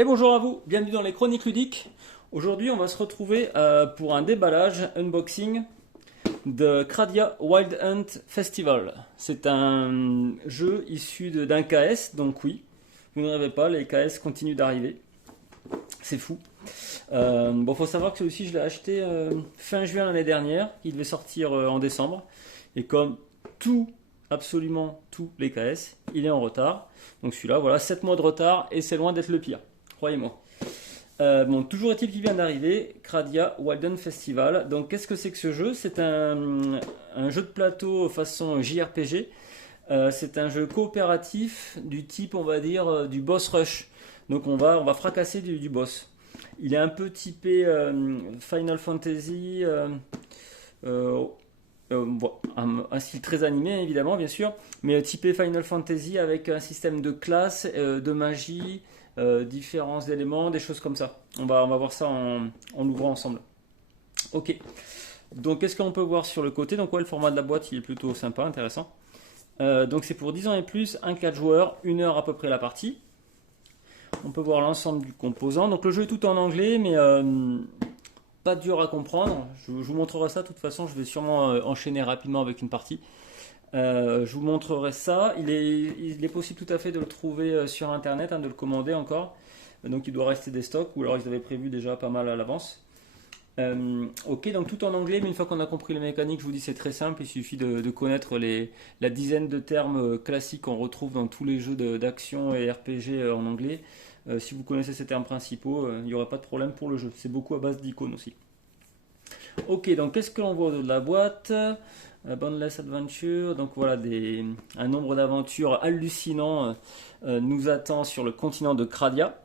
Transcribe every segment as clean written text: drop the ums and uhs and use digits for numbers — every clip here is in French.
Et bonjour à vous, bienvenue dans les Chroniques Ludiques. Aujourd'hui, on va se retrouver pour un déballage, unboxing de Kradia Wild Hunt Festival. C'est un jeu issu d'un KS, donc oui, vous ne rêvez pas, les KS continuent d'arriver. C'est fou. Bon, faut savoir que celui-ci, je l'ai acheté fin juin l'année dernière, il devait sortir en décembre. Et comme absolument tous les KS, il est en retard. Donc celui-là, voilà, 7 mois de retard et c'est loin d'être le pire, croyez-moi. Bon, toujours est-il qu'il vient d'arriver, Kradia Wild Hunt Festival. Donc qu'est-ce que c'est que ce jeu? C'est un jeu de plateau façon JRPG. C'est un jeu coopératif du type, on va dire, du boss rush. Donc on va fracasser du boss. Il est un peu typé Final Fantasy, bon, un style très animé évidemment, bien sûr, mais typé Final Fantasy avec un système de classes, de magie, différents éléments, des choses comme ça. On va voir ça en l'ouvrant ensemble. Ok, donc qu'est-ce qu'on peut voir sur le côté? Donc ouais, le format de la boîte il est plutôt sympa, intéressant. Donc c'est pour 10 ans et plus, un 4 joueurs, 1 heure à peu près la partie. On peut voir l'ensemble du composant. Donc le jeu est tout en anglais, mais pas dur à comprendre. Je vous montrerai ça. De toute façon, je vais sûrement enchaîner rapidement avec une partie. Je vous montrerai ça. Il est possible tout à fait de le trouver sur Internet, de le commander encore. Donc il doit rester des stocks, ou alors ils avaient prévu déjà pas mal à l'avance. Ok, donc tout en anglais, mais une fois qu'on a compris les mécaniques, je vous dis c'est très simple. Il suffit de connaître la dizaine de termes classiques qu'on retrouve dans tous les jeux d'action et RPG en anglais. Si vous connaissez ces termes principaux, il n'y aura pas de problème pour le jeu. C'est beaucoup à base d'icônes aussi. Ok, donc qu'est-ce que l'on voit de la boîte? Boundless Adventure, donc voilà, un nombre d'aventures hallucinants nous attend sur le continent de Kradia.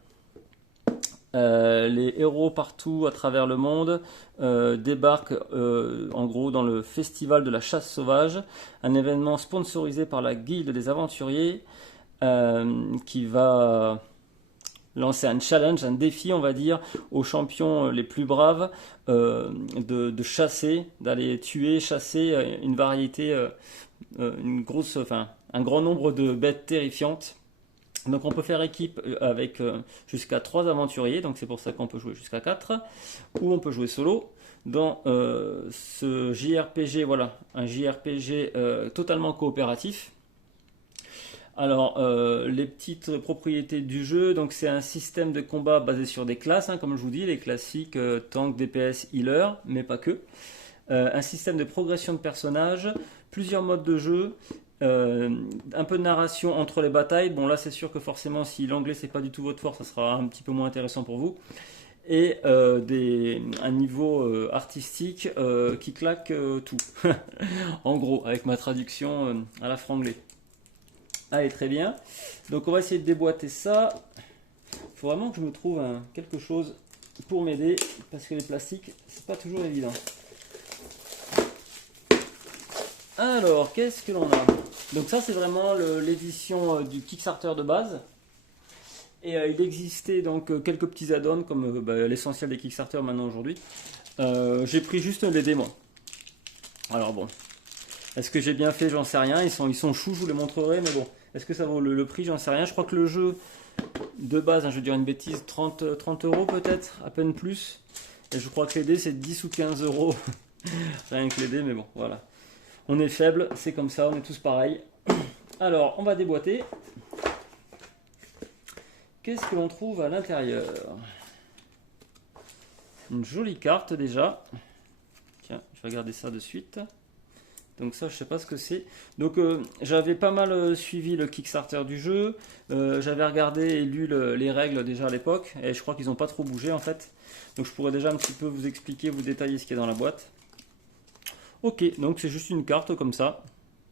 Les héros partout à travers le monde débarquent en gros dans le festival de la chasse sauvage, un événement sponsorisé par la Guilde des aventuriers qui va lancer un challenge, un défi on va dire aux champions les plus braves de chasser, d'aller tuer, chasser une variété, un grand nombre de bêtes terrifiantes. Donc on peut faire équipe avec jusqu'à 3 aventuriers, donc c'est pour ça qu'on peut jouer jusqu'à 4, ou on peut jouer solo. Dans ce JRPG, voilà, un JRPG totalement coopératif. Alors, les petites propriétés du jeu, donc c'est un système de combat basé sur des classes, comme je vous dis, les classiques tank, DPS, healer, mais pas que. Un système de progression de personnages, plusieurs modes de jeu, un peu de narration entre les batailles. Bon, là, c'est sûr que forcément, si l'anglais c'est pas du tout votre force, ça sera un petit peu moins intéressant pour vous. Et un niveau artistique qui claque tout. En gros, avec ma traduction à la franglais. Allez, très bien. Donc on va essayer de déboîter ça. Il faut vraiment que je me trouve quelque chose pour m'aider, parce que les plastiques, c'est pas toujours évident. Alors, qu'est-ce que l'on a? Donc ça, c'est vraiment l'édition du Kickstarter de base. Et il existait donc quelques petits add-ons, comme l'essentiel des Kickstarter maintenant aujourd'hui. J'ai pris juste les démons. Alors bon, est-ce que j'ai bien fait? J'en sais rien. Ils sont choux, je vous les montrerai, mais bon. Est-ce que ça vaut le prix? J'en sais rien. Je crois que le jeu de base, je vais dire une bêtise, 30 euros peut-être, à peine plus. Et je crois que les dés, c'est 10 ou 15 euros. Rien que les dés, mais bon, voilà. On est faible, c'est comme ça, on est tous pareils. Alors, on va déboîter. Qu'est-ce que l'on trouve à l'intérieur? Une jolie carte déjà. Tiens, je vais regarder ça de suite. Donc ça, je sais pas ce que c'est. Donc j'avais pas mal suivi le Kickstarter du jeu. J'avais regardé et lu les règles déjà à l'époque. Et je crois qu'ils n'ont pas trop bougé en fait. Donc je pourrais déjà un petit peu vous expliquer, vous détailler ce qu'il y a dans la boîte. Ok, donc c'est juste une carte comme ça.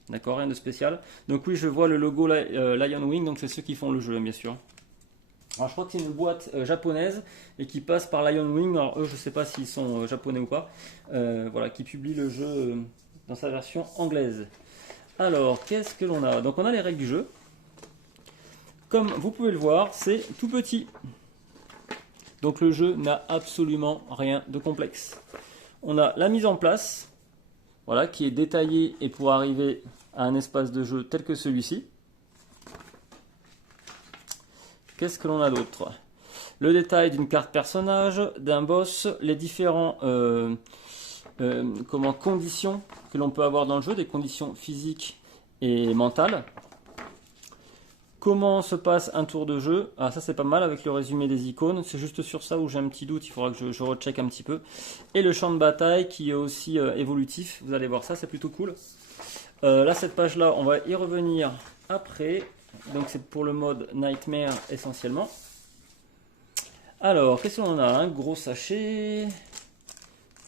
D'accord, rien de spécial. Donc oui, je vois le logo Lion Wing, donc c'est ceux qui font le jeu, bien sûr. Alors je crois que c'est une boîte japonaise et qui passe par Lion Wing. Alors eux, je sais pas s'ils sont japonais ou pas. Voilà, qui publie le jeu dans sa version anglaise. Alors, qu'est-ce que l'on a? Donc on a les règles du jeu. Comme vous pouvez le voir, c'est tout petit. Donc le jeu n'a absolument rien de complexe. On a la mise en place, voilà, qui est détaillée et pour arriver à un espace de jeu tel que celui-ci. Qu'est-ce que l'on a d'autre? Le détail d'une carte personnage, d'un boss, les différents conditions que l'on peut avoir dans le jeu, des conditions physiques et mentales. Comment se passe un tour de jeu? Ah, ça c'est pas mal avec le résumé des icônes. C'est juste sur ça où j'ai un petit doute, il faudra que je recheck un petit peu. Et le champ de bataille qui est aussi évolutif, vous allez voir ça, c'est plutôt cool. Là, cette page-là, on va y revenir après. Donc c'est pour le mode Nightmare essentiellement. Alors, qu'est-ce qu'on a? Un gros sachet.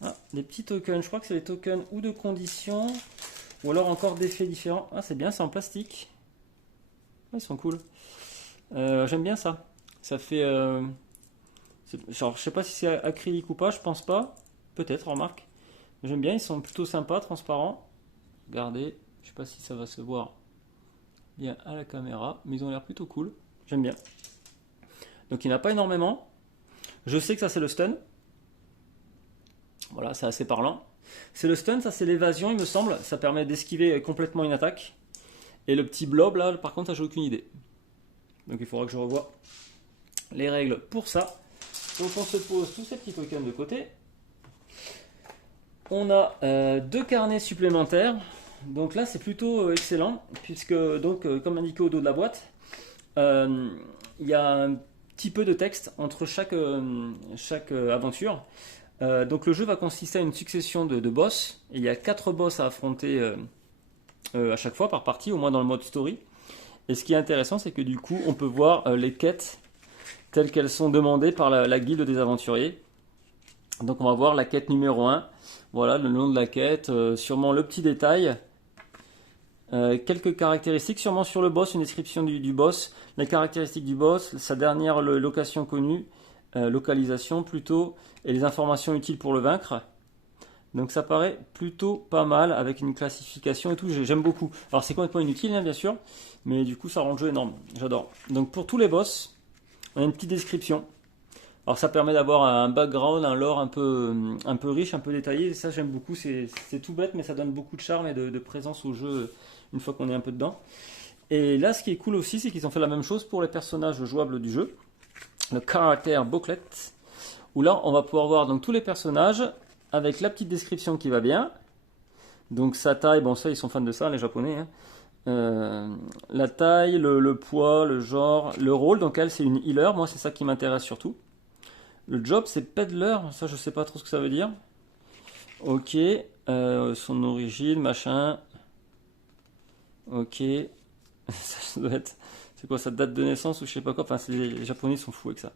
Ah, des petits tokens, je crois que c'est des tokens ou de conditions, ou alors encore d'effets différents. Ah, c'est bien, c'est en plastique. Ils sont cool. J'aime bien ça. Ça fait. Genre, je sais pas si c'est acrylique ou pas, je pense pas. Peut-être, remarque. J'aime bien, ils sont plutôt sympas, transparents. Regardez, je sais pas si ça va se voir bien à la caméra, mais ils ont l'air plutôt cool. J'aime bien. Donc il n'y en a pas énormément. Je sais que ça c'est le stun. Voilà, c'est assez parlant. C'est le stun, ça c'est l'évasion, il me semble. Ça permet d'esquiver complètement une attaque. Et le petit blob là, par contre, j'ai aucune idée. Donc il faudra que je revoie les règles pour ça. Donc on se pose tous ces petits tokens de côté. On a 2 carnets supplémentaires. Donc là c'est plutôt excellent, puisque donc comme indiqué au dos de la boîte, il y a un petit peu de texte entre chaque aventure. Donc le jeu va consister à une succession de boss. Et il y a 4 boss à affronter à chaque fois par partie, au moins dans le mode story. Et ce qui est intéressant, c'est que du coup, on peut voir les quêtes telles qu'elles sont demandées par la guilde des aventuriers. Donc on va voir la quête numéro 1. Voilà le nom de la quête, sûrement le petit détail. Quelques caractéristiques, sûrement sur le boss, une description du boss, les caractéristiques du boss, sa dernière location connue, localisation plutôt, et les informations utiles pour le vaincre. Donc ça paraît plutôt pas mal avec une classification et tout, j'aime beaucoup. Alors c'est complètement inutile hein, bien sûr, mais du coup ça rend le jeu énorme, j'adore. Donc pour tous les boss, on a une petite description. Alors ça permet d'avoir un background, un lore un peu riche, un peu détaillé, et ça j'aime beaucoup, c'est tout bête mais ça donne beaucoup de charme et de présence au jeu une fois qu'on est un peu dedans. Et là ce qui est cool aussi c'est qu'ils ont fait la même chose pour les personnages jouables du jeu, le Character Booklet, où là on va pouvoir voir donc tous les personnages, avec la petite description qui va bien. Donc sa taille, bon ça ils sont fans de ça les japonais. Hein. La taille, le poids, le genre, le rôle. Donc elle c'est une healer, moi c'est ça qui m'intéresse surtout. Le job c'est peddler, ça je sais pas trop ce que ça veut dire. Ok, son origine, machin. Ok, ça doit être... C'est quoi, sa date de naissance ou je sais pas quoi. Enfin, les Japonais sont fous avec ça.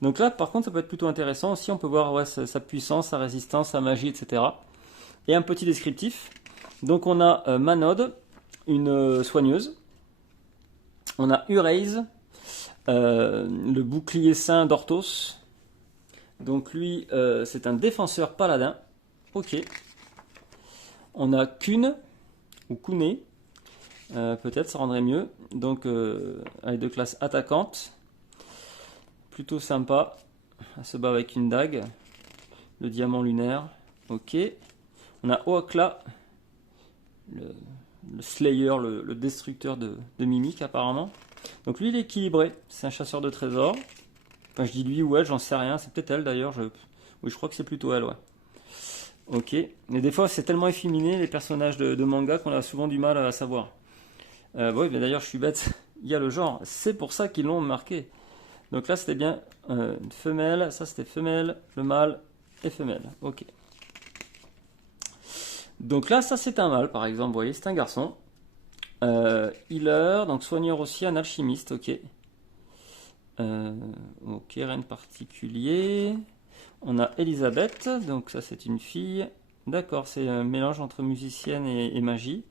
Donc là, par contre, ça peut être plutôt intéressant aussi. On peut voir ouais, sa puissance, sa résistance, sa magie, etc. Et un petit descriptif. Donc on a Manod, une soigneuse. On a Uraze, le bouclier saint d'Orthos. Donc lui, c'est un défenseur paladin. Ok. On a Kun, ou Kune. Peut-être ça rendrait mieux. Donc avec de classe attaquante, plutôt sympa. Elle se bat avec une dague, le diamant lunaire. Ok. On a Oakla, le Slayer, le destructeur de mimiques apparemment. Donc lui il est équilibré. C'est un chasseur de trésors. Enfin je dis lui ou elle, j'en sais rien. C'est peut-être elle d'ailleurs. Oui je crois que c'est plutôt elle ouais. Ok. Mais des fois c'est tellement efféminé les personnages de manga qu'on a souvent du mal à savoir. Oui, mais d'ailleurs, je suis bête. Il y a le genre. C'est pour ça qu'ils l'ont marqué. Donc là, c'était bien une femelle. Ça, c'était femelle, le mâle et femelle. Ok. Donc là, ça, c'est un mâle, par exemple. Vous voyez, c'est un garçon. Healer, donc soigneur aussi, un alchimiste. Ok. Ok, rien de particulier. On a Elisabeth. Donc ça, c'est une fille. D'accord, c'est un mélange entre musicienne et magie.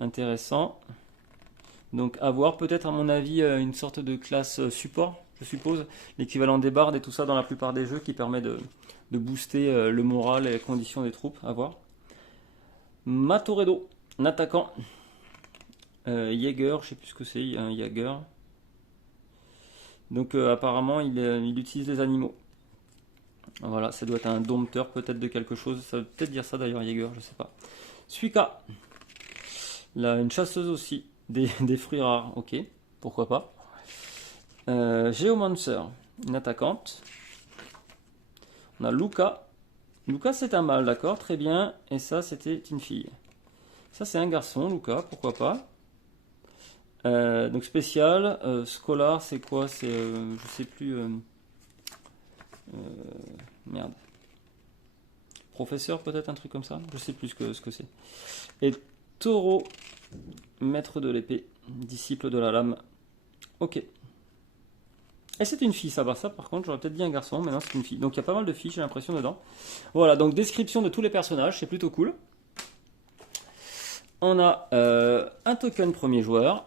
Intéressant. Donc à voir, peut-être à mon avis une sorte de classe support, je suppose, l'équivalent des bardes et tout ça dans la plupart des jeux qui permet de booster le moral et les conditions des troupes, à voir. Matoredo, un attaquant. Jäger, je sais plus ce que c'est, un Jäger. Donc apparemment il utilise les animaux. Voilà, ça doit être un dompteur peut-être de quelque chose, ça veut peut-être dire ça d'ailleurs Jäger, je sais pas. Suika, là une chasseuse aussi. Des fruits rares, ok, pourquoi pas. Geomancer, une attaquante. On a Luca. Luca, c'est un mâle, d'accord, très bien. Et ça, c'était une fille. Ça, c'est un garçon, Luca, pourquoi pas. Donc spécial. Scholar, c'est quoi? C'est, je sais plus. Merde. Professeur, peut-être un truc comme ça. Je sais plus ce que c'est. Et taureau, maître de l'épée, disciple de la lame. Ok. Et c'est une fille, ça va. Ça, par contre, j'aurais peut-être dit un garçon, mais non, c'est une fille. Donc il y a pas mal de filles, j'ai l'impression, dedans. Voilà, donc description de tous les personnages, c'est plutôt cool. On a un token premier joueur.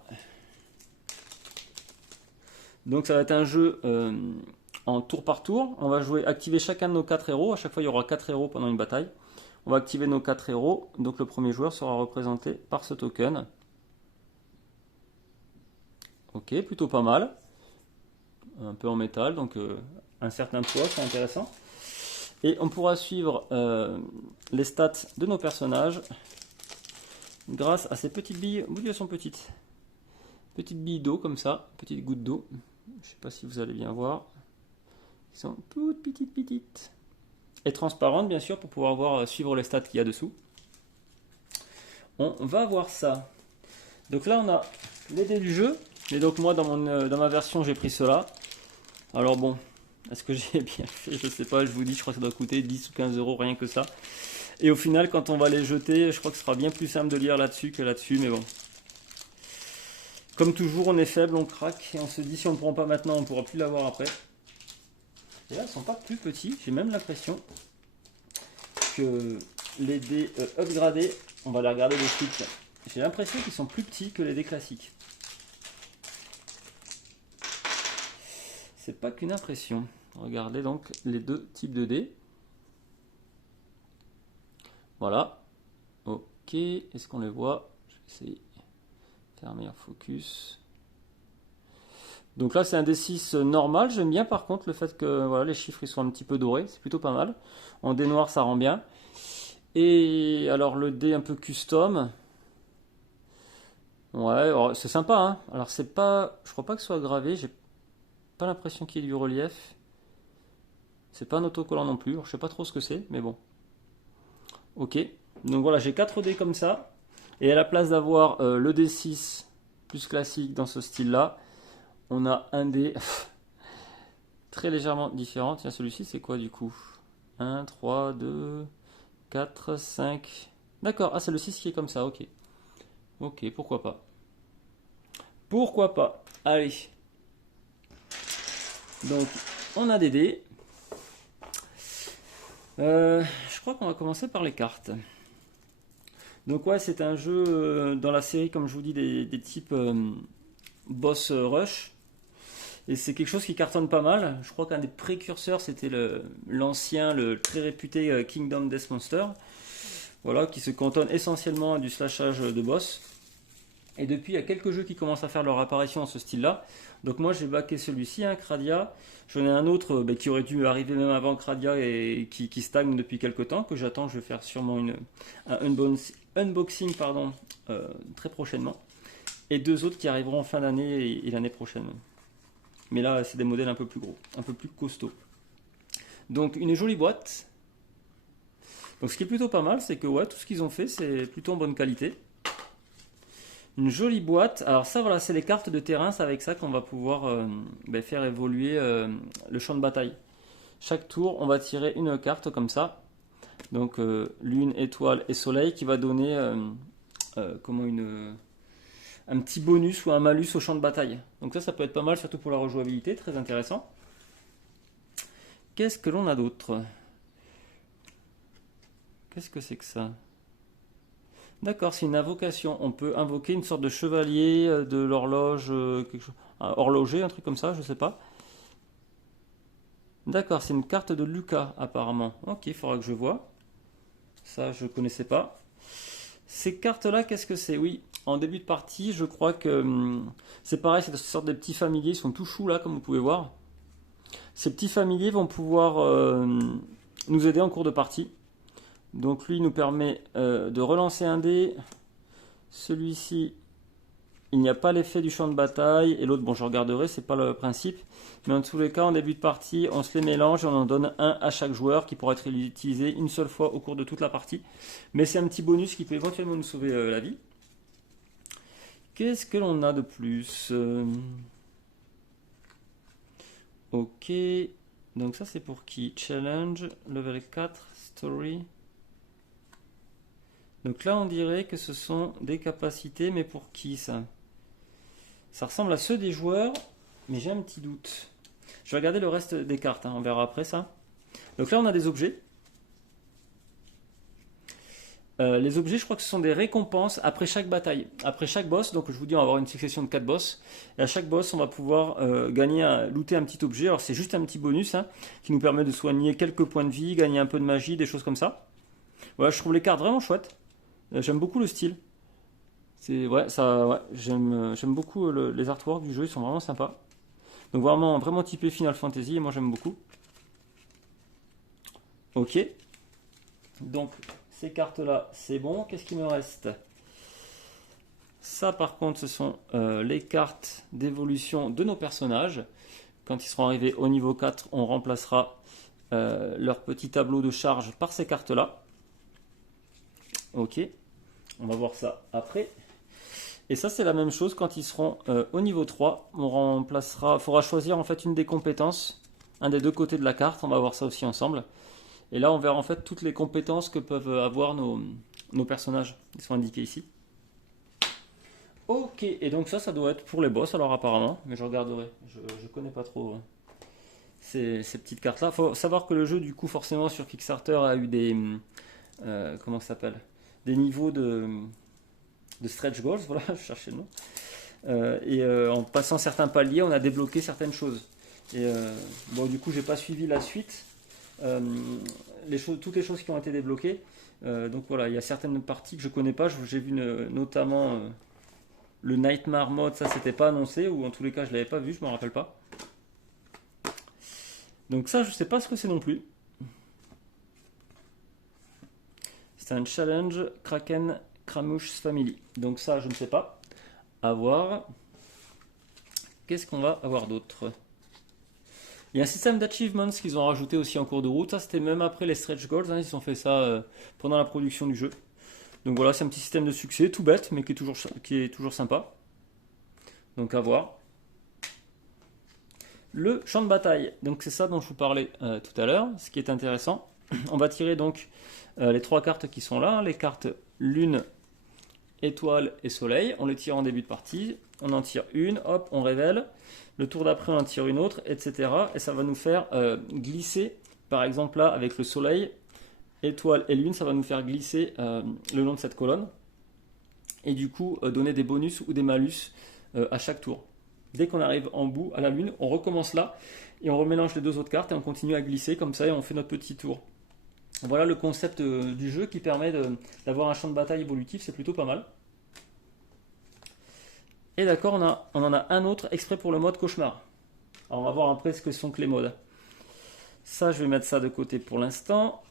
Donc ça va être un jeu en tour par tour. On va activer chacun de nos 4 héros. À chaque fois, il y aura 4 héros pendant une bataille. On va activer nos 4 héros. Donc le premier joueur sera représenté par ce token. Ok, plutôt pas mal. Un peu en métal, donc un certain poids, c'est intéressant. Et on pourra suivre les stats de nos personnages grâce à ces petites billes. Oui, elles sont petites. Petites billes d'eau comme ça, petites gouttes d'eau. Je ne sais pas si vous allez bien voir. Ils sont toutes petites. Et transparentes, bien sûr, pour pouvoir voir, suivre les stats qu'il y a dessous. On va voir ça. Donc là, on a les dés du jeu. Et donc moi, dans ma version, j'ai pris cela. Alors bon, est-ce que j'ai bien fait? Je sais pas, je vous dis, je crois que ça doit coûter 10 ou 15 euros, rien que ça. Et au final, quand on va les jeter, je crois que ce sera bien plus simple de lire là-dessus que là-dessus, mais bon. Comme toujours, on est faible, on craque, et on se dit, si on ne prend pas maintenant, on ne pourra plus l'avoir après. Et là, ils ne sont pas plus petits, j'ai même l'impression que les dés upgradés, on va les regarder de suite. J'ai l'impression qu'ils sont plus petits que les dés classiques. C'est pas qu'une impression. Regardez donc les deux types de dés. Voilà. Ok. Est-ce qu'on les voit? Je vais essayer de faire un meilleur focus. Donc là, c'est un D6 normal. J'aime bien par contre le fait que voilà, les chiffres ils sont un petit peu dorés. C'est plutôt pas mal. En dé noir, ça rend bien. Et alors le dé un peu custom. Ouais, c'est sympa, hein. Alors c'est pas, je crois pas que ce soit gravé. J'ai pas l'impression qu'il y ait du relief. C'est pas un autocollant non plus. Alors, je sais pas trop ce que c'est, mais bon. Ok. Donc voilà, j'ai 4 dés comme ça. Et à la place d'avoir le D6 plus classique dans ce style-là, on a un dé très légèrement différent. Tiens, celui-ci, c'est quoi du coup? 1, 3, 2, 4, 5. D'accord, ah, c'est le 6 qui est comme ça, ok. Ok, pourquoi pas. Pourquoi pas. Allez. Donc, on a des dés. Je crois qu'on va commencer par les cartes. Donc ouais, c'est un jeu dans la série, comme je vous dis, des types boss rush. Et c'est quelque chose qui cartonne pas mal. Je crois qu'un des précurseurs, c'était l'ancien, le très réputé Kingdom Death Monster. Voilà, qui se cantonne essentiellement à du slashage de boss. Et depuis, il y a quelques jeux qui commencent à faire leur apparition en ce style-là. Donc moi, j'ai backé celui-ci, hein, Cradia. J'en ai un autre qui aurait dû arriver même avant Cradia et qui stagne depuis quelques temps, que j'attends. Je vais faire sûrement un unboxing très prochainement. Et 2 autres qui arriveront en fin d'année et l'année prochaine. Mais là, c'est des modèles un peu plus gros, un peu plus costauds. Donc une jolie boîte. Donc ce qui est plutôt pas mal, c'est que ouais, tout ce qu'ils ont fait, c'est plutôt en bonne qualité. Une jolie boîte. Alors ça, voilà, c'est les cartes de terrain. C'est avec ça qu'on va pouvoir faire évoluer le champ de bataille. Chaque tour, on va tirer une carte comme ça. Donc lune, étoile et soleil qui va donner un petit bonus ou un malus au champ de bataille. Donc ça peut être pas mal, surtout pour la rejouabilité. Très intéressant. Qu'est-ce que l'on a d'autre? Qu'est-ce que c'est que ça? D'accord, c'est une invocation. On peut invoquer une sorte de chevalier, de l'horloge, quelque chose, un horloger, un truc comme ça, je sais pas. D'accord, c'est une carte de Luca apparemment. Ok, il faudra que je vois. Ça, je connaissais pas. Ces cartes-là, qu'est-ce que c'est? Oui, en début de partie, je crois que c'est pareil, c'est une sorte de petits familiers. Ils sont tout choux là, comme vous pouvez voir. Ces petits familiers vont pouvoir nous aider en cours de partie. Donc lui nous permet de relancer un dé. Celui-ci il n'y a pas l'effet du champ de bataille. Et l'autre, bon, je regarderai, c'est pas le principe. Mais en tous les cas, en début de partie, on se les mélange et on en donne un à chaque joueur qui pourra être utilisé une seule fois au cours de toute la partie. Mais c'est un petit bonus qui peut éventuellement nous sauver la vie. Qu'est-ce que l'on a de plus? Ok. Donc ça, c'est pour qui? Challenge, level 4, story. Donc là, on dirait que ce sont des capacités, mais pour qui ça? Ça ressemble à ceux des joueurs, mais j'ai un petit doute. Je vais regarder le reste des cartes, hein, on verra après ça. Donc là, on a des objets. Les objets, je crois que ce sont des récompenses après chaque bataille, après chaque boss. Donc je vous dis, on va avoir une succession de 4 boss. Et à chaque boss, on va pouvoir looter un petit objet. Alors c'est juste un petit bonus hein, qui nous permet de soigner quelques points de vie, gagner un peu de magie, des choses comme ça. Voilà, je trouve les cartes vraiment chouettes. J'aime beaucoup le style. Ouais, j'aime beaucoup les artworks du jeu, ils sont vraiment sympas. Donc vraiment typé Final Fantasy, et moi j'aime beaucoup. Ok. Donc ces cartes-là, c'est bon. Qu'est-ce qu'il me reste? Ça par contre, ce sont les cartes d'évolution de nos personnages. Quand ils seront arrivés au niveau 4, on remplacera leur petit tableau de charge par ces cartes-là. Ok. On va voir ça après. Et ça, c'est la même chose quand ils seront au niveau 3. On remplacera, il faudra choisir en fait une des compétences, un des deux côtés de la carte. On va voir ça aussi ensemble. Et là, on verra en fait toutes les compétences que peuvent avoir nos personnages. Ils sont indiqués ici. Ok, et donc ça doit être pour les boss alors apparemment. Mais je regarderai. Je connais pas trop ces petites cartes-là. Il faut savoir que le jeu, du coup, forcément, sur Kickstarter, a eu des... comment ça s'appelle? Des niveaux de stretch goals, voilà, je cherchais le nom. En passant certains paliers, on a débloqué certaines choses. Et bon, du coup, j'ai pas suivi la suite. Toutes les choses qui ont été débloquées. Donc voilà, il y a certaines parties que je connais pas. J'ai vu notamment le Nightmare Mode, ça c'était pas annoncé, ou en tous les cas, je l'avais pas vu, je me rappelle pas. Donc ça, je sais pas ce que c'est non plus. C'est un challenge Kraken Kramush's Family. Donc ça, je ne sais pas. À voir. Qu'est-ce qu'on va avoir d'autre? Il y a un système d'achievements qu'ils ont rajouté aussi en cours de route. Ça, c'était même après les stretch goals. Hein. Ils ont fait ça pendant la production du jeu. Donc voilà, c'est un petit système de succès, tout bête, mais qui est toujours sympa. Donc à voir. Le champ de bataille. Donc c'est ça dont je vous parlais tout à l'heure. Ce qui est intéressant. On va tirer donc les 3 cartes qui sont là. Les cartes Lune, Étoile et Soleil. On les tire en début de partie. On en tire une, hop, on révèle. Le tour d'après, on en tire une autre, etc. Et ça va nous faire glisser, par exemple là, avec le Soleil, Étoile et Lune, ça va nous faire glisser le long de cette colonne. Et du coup, donner des bonus ou des malus à chaque tour. Dès qu'on arrive en bout à la Lune, on recommence là. Et on remélange les 2 autres cartes et on continue à glisser comme ça et on fait notre petit tour. Voilà le concept du jeu qui permet d'avoir un champ de bataille évolutif, c'est plutôt pas mal. Et d'accord, on en a un autre exprès pour le mode cauchemar. Alors on va voir après ce que sont que les modes. Ça, je vais mettre ça de côté pour l'instant.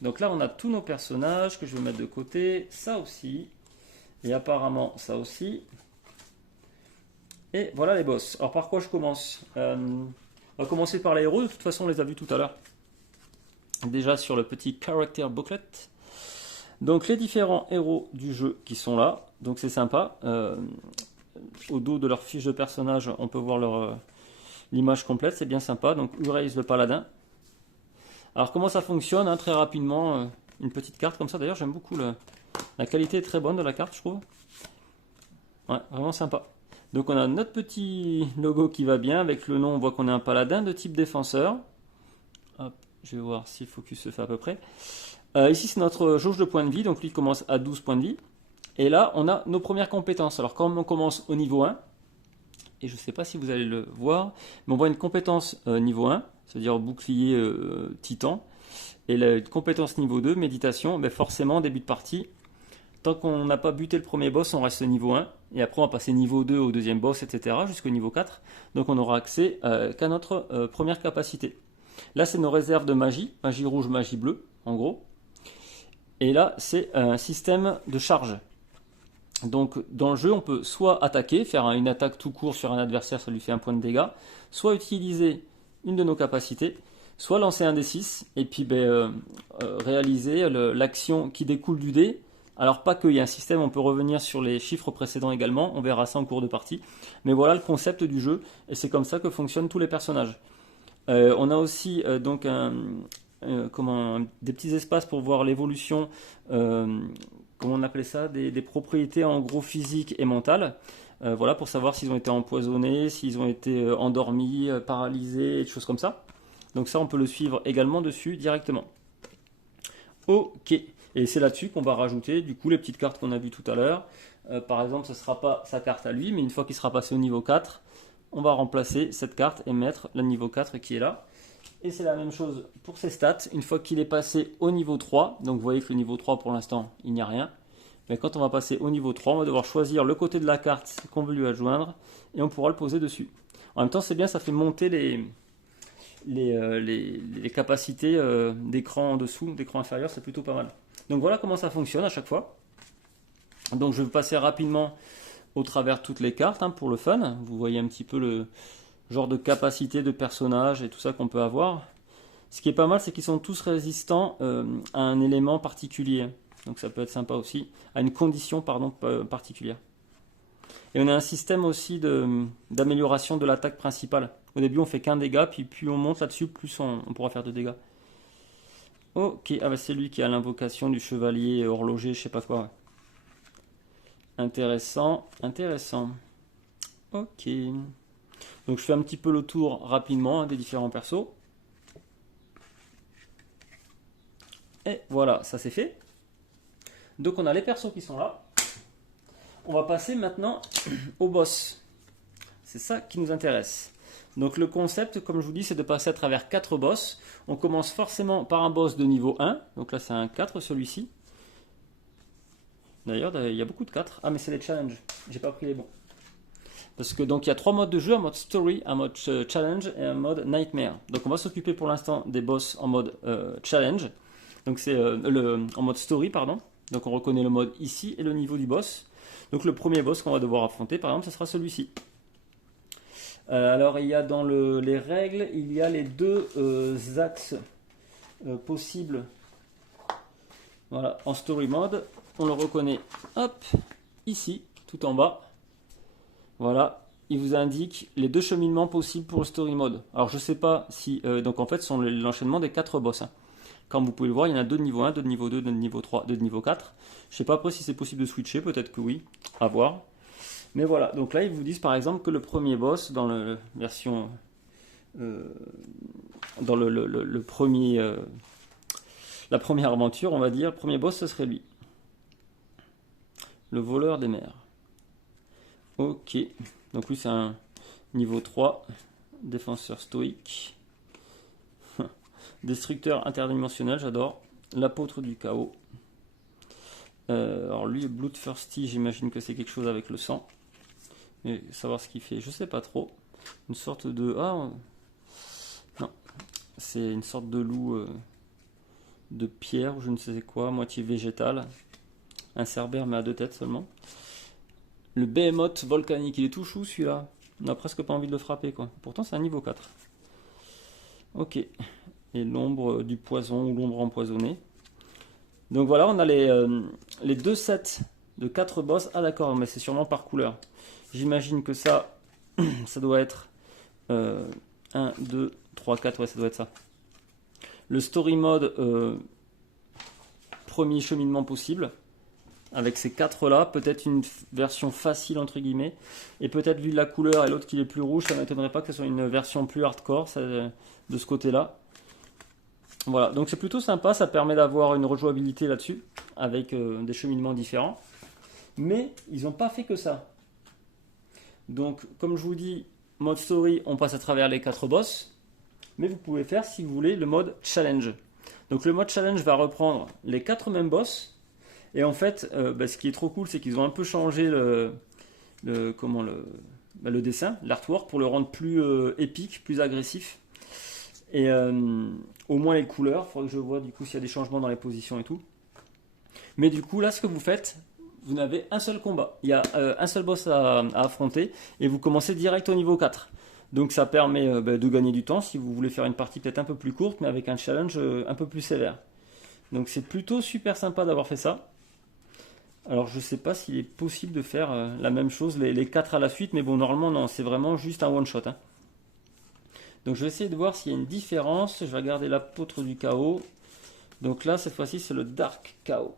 Donc là, on a tous nos personnages que je vais mettre de côté. Ça aussi. Et apparemment, ça aussi. Et voilà les boss. Alors par quoi je commence? On va commencer par les héros. De toute façon, on les a vus tout à l'heure. Déjà sur le petit character booklet. Donc les différents héros du jeu qui sont là. Donc c'est sympa. Au dos de leur fiche de personnage, on peut voir l'image complète. C'est bien sympa. Donc Uraze le paladin. Alors comment ça fonctionne hein, très rapidement, une petite carte comme ça. D'ailleurs j'aime beaucoup la qualité est très bonne de la carte, je trouve. Ouais, vraiment sympa. Donc on a notre petit logo qui va bien. Avec le nom, on voit qu'on est un paladin de type défenseur. Hop, je vais voir si le focus se fait à peu près. Ici c'est notre jauge de points de vie. Donc lui commence à 12 points de vie. Et là on a nos premières compétences. Alors quand on commence au niveau 1, et je ne sais pas si vous allez le voir, mais on voit une compétence niveau 1, c'est-à-dire bouclier titan. Et la compétence niveau 2, méditation, ben forcément début de partie. Tant qu'on n'a pas buté le premier boss, on reste niveau 1. Et après, on va passer niveau 2 au deuxième boss, etc. jusqu'au niveau 4. Donc, on aura accès qu'à notre première capacité. Là, c'est nos réserves de magie. Magie rouge, magie bleue, en gros. Et là, c'est un système de charge. Donc dans le jeu, on peut soit attaquer, faire une attaque tout court sur un adversaire, ça lui fait un point de dégâts, soit utiliser une de nos capacités, soit lancer un D6 et puis réaliser l'action qui découle du dé. Alors pas qu'il y a un système, on peut revenir sur les chiffres précédents également, on verra ça en cours de partie. Mais voilà le concept du jeu et c'est comme ça que fonctionnent tous les personnages. On a aussi donc des petits espaces pour voir l'évolution, comment on appelait ça, des propriétés en gros physiques et mentales. Voilà, pour savoir s'ils ont été empoisonnés, s'ils ont été endormis, paralysés, et des choses comme ça. Donc ça, on peut le suivre également dessus directement. Ok, et c'est là-dessus qu'on va rajouter du coup les petites cartes qu'on a vues tout à l'heure. Par exemple, ce ne sera pas sa carte à lui, mais une fois qu'il sera passé au niveau 4, on va remplacer cette carte et mettre le niveau 4 qui est là. Et c'est la même chose pour ses stats. Une fois qu'il est passé au niveau 3, donc vous voyez que le niveau 3 pour l'instant, il n'y a rien. Mais quand on va passer au niveau 3, on va devoir choisir le côté de la carte qu'on veut lui adjoindre et on pourra le poser dessus. En même temps, c'est bien, ça fait monter les capacités d'écran en dessous, d'écran inférieur, c'est plutôt pas mal. Donc voilà comment ça fonctionne à chaque fois. Donc je vais passer rapidement au travers toutes les cartes pour le fun. Vous voyez un petit peu le genre de capacité de personnage et tout ça qu'on peut avoir. Ce qui est pas mal, c'est qu'ils sont tous résistants à un élément particulier. Donc ça peut être sympa aussi, à une condition particulière. Et on a un système aussi d'amélioration de l'attaque principale. Au début, on fait qu'un dégât, puis plus on monte là-dessus, plus on pourra faire de dégâts. Ok, ah bah c'est lui qui a l'invocation du chevalier horloger, je sais pas quoi. Ouais. Intéressant, intéressant. Ok. Donc je fais un petit peu le tour rapidement des différents persos. Et voilà, ça c'est fait. Donc on a les persos qui sont là. On va passer maintenant au boss. C'est ça qui nous intéresse. Donc le concept, comme je vous dis, c'est de passer à travers 4 boss. On commence forcément par un boss de niveau 1. Donc là c'est un 4 celui-ci. D'ailleurs, il y a beaucoup de 4. Ah mais c'est les challenges. J'ai pas pris les bons. Parce que donc il y a 3 modes de jeu, un mode story, un mode challenge et un mode nightmare. Donc on va s'occuper pour l'instant des boss en mode challenge. Donc c'est en mode story, pardon. Donc on reconnaît le mode ici et le niveau du boss. Donc le premier boss qu'on va devoir affronter, par exemple, ce sera celui-ci. Alors il y a dans les règles, il y a les deux axes possibles. Voilà, en story mode, on le reconnaît, hop, ici, tout en bas. Voilà, il vous indique les deux cheminements possibles pour le story mode. Alors je sais pas si, donc en fait, ce sont l'enchaînement des 4 boss. Comme vous pouvez le voir, il y en a 2 de niveau 1, 2 de niveau 2, 2 de niveau 3, 2 de niveau 4. Je ne sais pas après si c'est possible de switcher, peut-être que oui, à voir. Mais voilà, donc là ils vous disent par exemple que le premier boss dans la version dans la première aventure, on va dire, le premier boss ce serait lui. Le voleur des mers. Ok, donc lui c'est un niveau 3, défenseur stoïque. Destructeur interdimensionnel, j'adore. L'apôtre du chaos. Alors lui, Bloodthirsty, j'imagine que c'est quelque chose avec le sang. Mais savoir ce qu'il fait, je sais pas trop. Une sorte de... Ah non, c'est une sorte de loup de pierre ou je ne sais quoi, moitié végétal. Un cerbère mais à 2 têtes seulement. Le Behemoth volcanique, il est tout chou celui-là. On a presque pas envie de le frapper quoi. Pourtant c'est un niveau 4. Ok. Et l'ombre du poison ou l'ombre empoisonnée. Donc voilà, on a les 2 sets de 4 boss. Ah d'accord, mais c'est sûrement par couleur. J'imagine que ça doit être 1, 2, 3, 4, ouais ça doit être ça. Le story mode, premier cheminement possible. Avec ces 4 là, peut-être une version facile entre guillemets. Et peut-être vu la couleur et l'autre qui est plus rouge, ça ne m'étonnerait pas que ce soit une version plus hardcore de ce côté-là. Voilà, donc c'est plutôt sympa, ça permet d'avoir une rejouabilité là-dessus, avec des cheminements différents. Mais ils n'ont pas fait que ça. Donc, comme je vous dis, mode story, on passe à travers les 4 boss. Mais vous pouvez faire, si vous voulez, le mode challenge. Donc le mode challenge va reprendre les 4 mêmes boss. Et en fait, ce qui est trop cool, c'est qu'ils ont un peu changé le dessin, l'artwork, pour le rendre plus épique, plus agressif. Et au moins les couleurs, il faudrait que je vois du coup s'il y a des changements dans les positions et tout. Mais du coup là ce que vous faites, vous n'avez un seul combat. Il y a un seul boss à affronter et vous commencez direct au niveau 4. Donc ça permet de gagner du temps si vous voulez faire une partie peut-être un peu plus courte mais avec un challenge un peu plus sévère. Donc c'est plutôt super sympa d'avoir fait ça. Alors je sais pas s'il est possible de faire la même chose, les 4 à la suite, mais bon normalement non, c'est vraiment juste un one shot. Hein. Donc je vais essayer de voir s'il y a une différence. Je vais regarder l'apôtre du chaos. Donc là cette fois-ci c'est le Dark Chaos.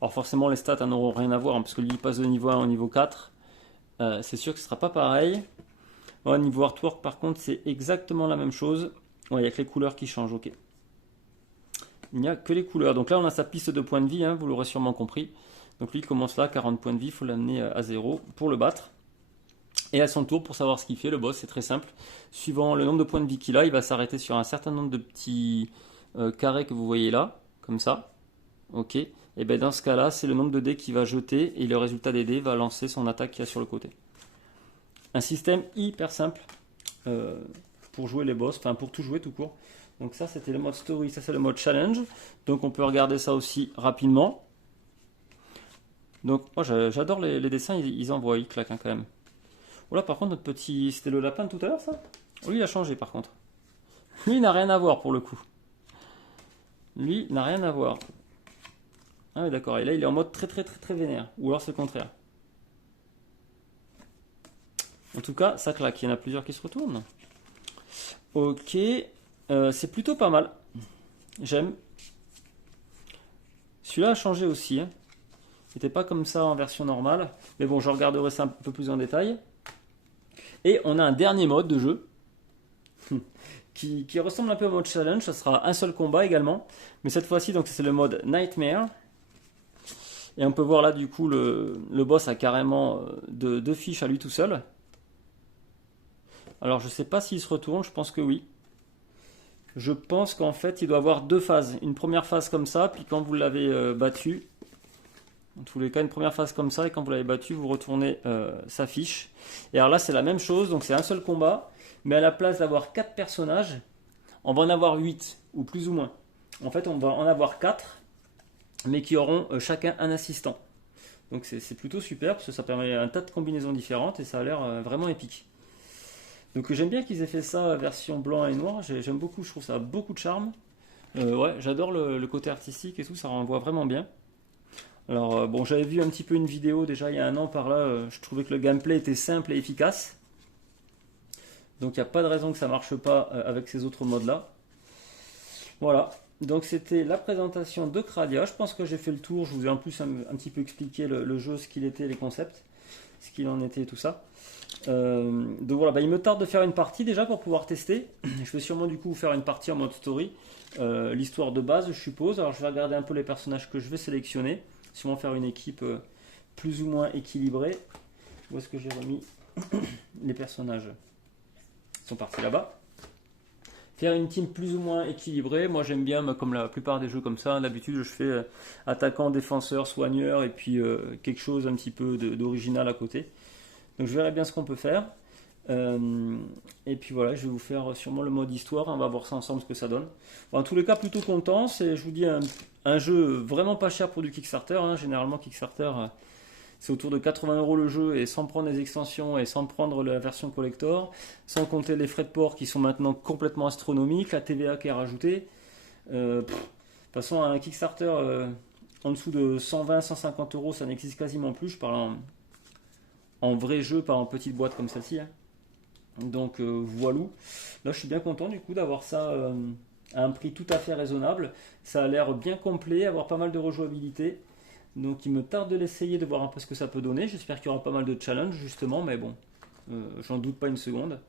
Alors forcément les stats n'auront rien à voir, hein, parce que lui il passe de niveau 1 au niveau 4. C'est sûr que ce ne sera pas pareil. Au niveau artwork par contre c'est exactement la même chose. Ouais, il n'y a que les couleurs qui changent, ok. Il n'y a que les couleurs. Donc là on a sa piste de points de vie, hein, vous l'aurez sûrement compris. Donc lui il commence là, 40 points de vie, il faut l'amener à 0 pour le battre. Et à son tour, pour savoir ce qu'il fait, le boss c'est très simple. Suivant le nombre de points de vie qu'il a, il va s'arrêter sur un certain nombre de petits carrés que vous voyez là, comme ça. Ok. Et bien dans ce cas-là, c'est le nombre de dés qu'il va jeter et le résultat des dés va lancer son attaque qu'il y a sur le côté. Un système hyper simple pour jouer les boss, enfin pour tout jouer tout court. Donc ça c'était le mode story, ça c'est le mode challenge. Donc on peut regarder ça aussi rapidement. Donc moi j'adore les dessins, ils envoient, ils claquent hein, quand même. Voilà par contre notre petit... C'était le lapin de tout à l'heure ça? Lui il a changé par contre. Lui il n'a rien à voir pour le coup. Lui n'a rien à voir. Ah oui d'accord, et là il est en mode très vénère. Ou alors c'est le contraire. En tout cas ça claque, il y en a plusieurs qui se retournent. Ok, c'est plutôt pas mal. J'aime. Celui-là a changé aussi. Hein. C'était pas comme ça en version normale. Mais bon, je regarderai ça un peu plus en détail. Et on a un dernier mode de jeu qui ressemble un peu au mode challenge. Ça sera un seul combat également. Mais cette fois-ci, donc c'est le mode Nightmare. Et on peut voir là du coup le boss a carrément deux fiches à lui tout seul. Alors je sais pas s'il se retourne, je pense que oui. Je pense qu'en fait il doit avoir deux phases. Une première phase comme ça, puis quand vous l'avez battu, en tous les cas une première phase comme ça, et quand vous l'avez battu, vous retournez sa fiche. Et alors là c'est la même chose, donc c'est un seul combat, mais à la place d'avoir 4 personnages, on va en avoir 8, ou plus ou moins. En fait on va en avoir 4, mais qui auront chacun un assistant. Donc c'est plutôt super, parce que ça permet un tas de combinaisons différentes, et ça a l'air vraiment épique. Donc j'aime bien qu'ils aient fait ça version blanc et noir, j'aime beaucoup, je trouve ça a beaucoup de charme. Ouais, j'adore le côté artistique et tout, ça renvoie vraiment bien. Alors bon, j'avais vu un petit peu une vidéo déjà il y a un an par là, je trouvais que le gameplay était simple et efficace. Donc il n'y a pas de raison que ça ne marche pas avec ces autres modes là. Voilà, donc c'était la présentation de Cradia, je pense que j'ai fait le tour, je vous ai en plus un petit peu expliqué le jeu, ce qu'il était, les concepts, ce qu'il en était et tout ça. Donc voilà, il me tarde de faire une partie déjà pour pouvoir tester. Je vais sûrement du coup faire une partie en mode story, l'histoire de base je suppose. Alors je vais regarder un peu les personnages que je vais sélectionner, sûrement faire une équipe plus ou moins équilibrée. Où est-ce que j'ai remis les personnages? Ils sont partis là-bas. Faire une team plus ou moins équilibrée, moi j'aime bien, comme la plupart des jeux comme ça, d'habitude je fais attaquant, défenseur, soigneur et puis quelque chose un petit peu d'original à côté. Donc je verrai bien ce qu'on peut faire. Et puis voilà, je vais vous faire sûrement le mode histoire. On va voir ça ensemble ce que ça donne. Bon, en tous les cas, plutôt content. C'est, je vous dis, un jeu vraiment pas cher pour du Kickstarter. Hein. Généralement, Kickstarter, c'est autour de 80 € le jeu et sans prendre les extensions et sans prendre la version collector, sans compter les frais de port qui sont maintenant complètement astronomiques, la TVA qui est rajoutée. De toute façon, un Kickstarter en dessous de 120-150 €, ça n'existe quasiment plus. Je parle en vrai jeu, pas en petite boîte comme celle-ci. Hein. Donc voilà. Là je suis bien content du coup d'avoir ça à un prix tout à fait raisonnable. Ça a l'air bien complet, avoir pas mal de rejouabilité. Donc il me tarde de l'essayer, de voir un peu ce que ça peut donner. J'espère qu'il y aura pas mal de challenges justement, mais bon, j'en doute pas une seconde.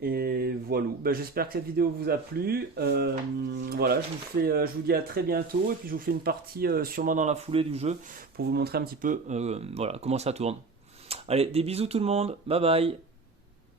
Et voilà, j'espère que cette vidéo vous a plu. Voilà, je vous dis à très bientôt. Et puis je vous fais une partie sûrement dans la foulée du jeu pour vous montrer un petit peu voilà, comment ça tourne. Allez, des bisous tout le monde, bye bye.